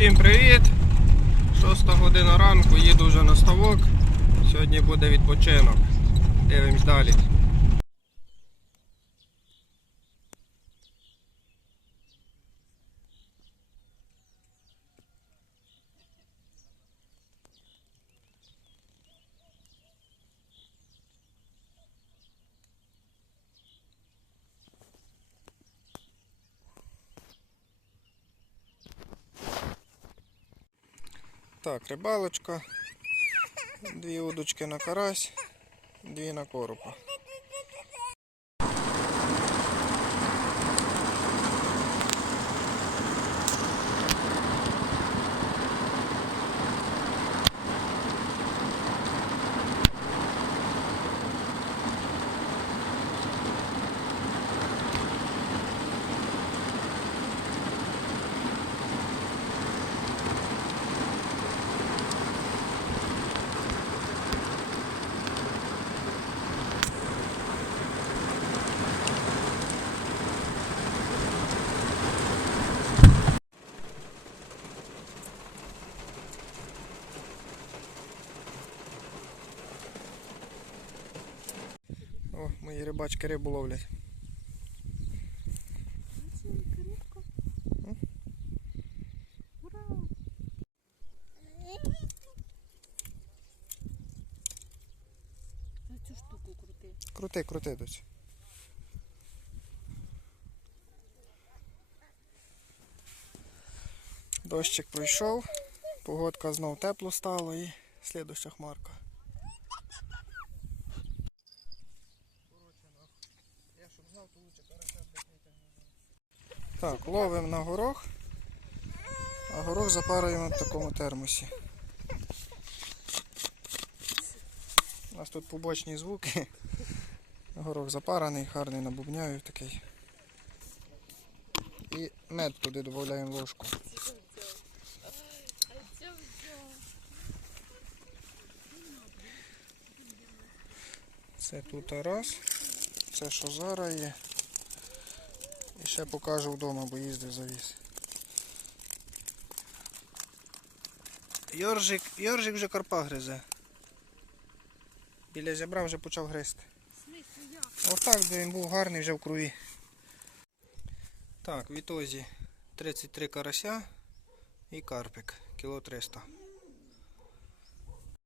Всім привіт! Шоста година ранку, їду вже на ставок. Сьогодні буде відпочинок. Дивимось далі. Так, рибалочка. Дві удочки на карась, дві на коропа. Мої рибачки рибу ловлять. Цю штуку крути. Крути, крути дось. Дощик пройшов, погодка знов тепло стало і слідуща хмарка. Так, ловимо на горох, а горох запарюємо в такому термосі. У нас тут побочні звуки. Горох запараний, гарний набубняю такий. І мед туди додаємо ложку. Це тут раз. Це що зараз є. І ще покажу вдома, бо їздив завіз. Йоржик, Йоржик вже карпа гризе. Біля зябра вже почав гризти. Отак, де він був гарний вже в крові. Так, в ітозі 33 карася і карпик, кіло 300.